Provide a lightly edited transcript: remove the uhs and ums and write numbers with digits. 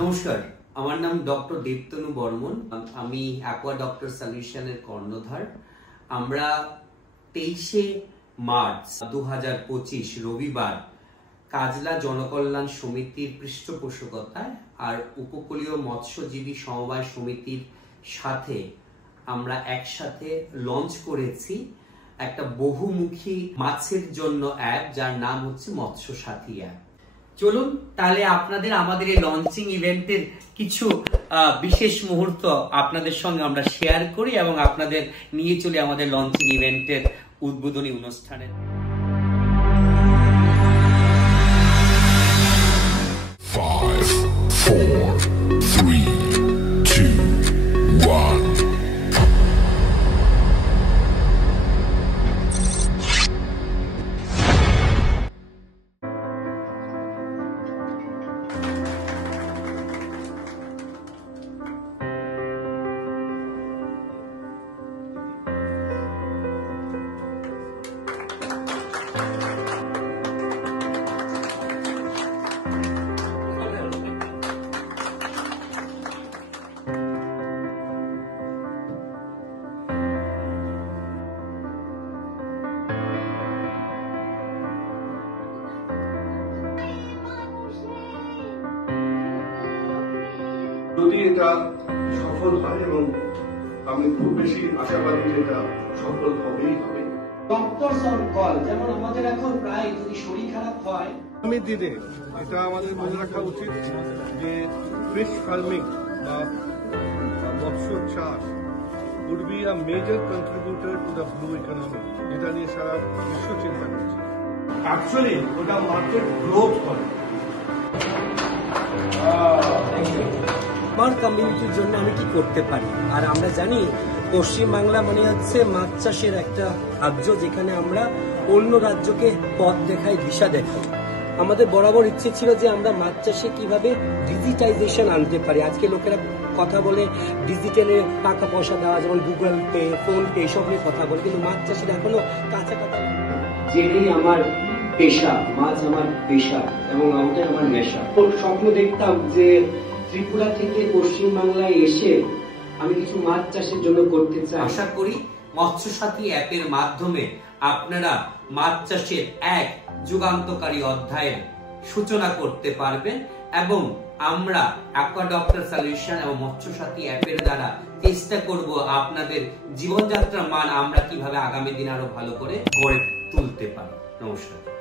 নমস্কার, আমার নাম ডক্টর দেবতনু বর্মন। আমি অ্যাকোয়া ডক্টর সলিউশনের কর্ণধার। আমরা 23শে মার্চ 2025 রবিবার কাজলা জনকল্যাণ সমিতির পৃষ্ঠপোষকতায় আর উপকূলীয় মৎস্যজীবী সমবায় সমিতির সাথে আমরা একসাথে লঞ্চ করেছি একটা বহুমুখী মাছের জন্য অ্যাপ, যার নাম হচ্ছে মৎস্য সাথী অ্যাপ। চলুন তাহলে আপনাদের আমাদের এই লঞ্চিং ইভেন্টের কিছু বিশেষ মুহূর্ত আপনাদের সঙ্গে আমরা শেয়ার করি এবং আপনাদের নিয়ে চলে আমাদের লঞ্চিং ইভেন্টের উদ্বোধনী অনুষ্ঠানে। যদি এটা সফল হয়, এবং আমি খুব বেশি আশাবাদী যে এটা সফল হবেই হবে। ডক্টরস অন কল, যেমন আমাদের এখন প্রায় যদি শরীর খারাপ হয়, আগামী দিনে এটা আমাদের মনে রাখা উচিত যে ফিশ ফার্মিং বা মৎস্য চাষ would be a major contributor to the blue economy, যেটা নিয়ে সারা বিশ্ব চিন্তা করছে। অ্যাকচুয়ালি ওটা মার্কেট গ্রোথ করে। আমার কমিউনিটির জন্য আমি কি করতে পারি। আর আমরা জানি পশ্চিমবাংলা মানে হচ্ছে মাছ চাষের একটা রাজ্য, যেখানে আমরা অন্য রাজ্যকে পথ দেখাই, দিশা দেখাই। আমাদের বরাবর ইচ্ছে ছিল যে আমরা মাছ চাষে কিভাবে ডিজিটাইজেশন আনতে পারি। আজকে লোকেরা কথা বলে ডিজিটালে টাকা পয়সা দেওয়া, যেমন গুগল পে, ফোন পে, এসব নিয়ে কথা বলে, কিন্তু মাছ চাষের এখনো কাঁচা কথা। যেটাই আমার পেশা, মাছ আমার পেশা এবং আমাদের আমার নেশা। স্বপ্ন দেখতাম যে ত্রিপুরা থেকে পশ্চিমবাংলায় এসে আমি কিছু মাছ চাষের জন্য করতে চাই। আশা করি মৎস্য সাথী অ্যাপের মাধ্যমে আপনারা মাছ চাষের এক যুগান্তকারী অধ্যায়ের সূচনা করতে পারবেন এবং আমরা অ্যাকোয়া ডক্টর সলিউশন এবং মৎস্য সাথী অ্যাপের দ্বারা চেষ্টা করব আপনাদের জীবনযাত্রার মান আমরা কিভাবে আগামী দিন আরো ভালো করে গড়ে তুলতে পারি। নমস্কার।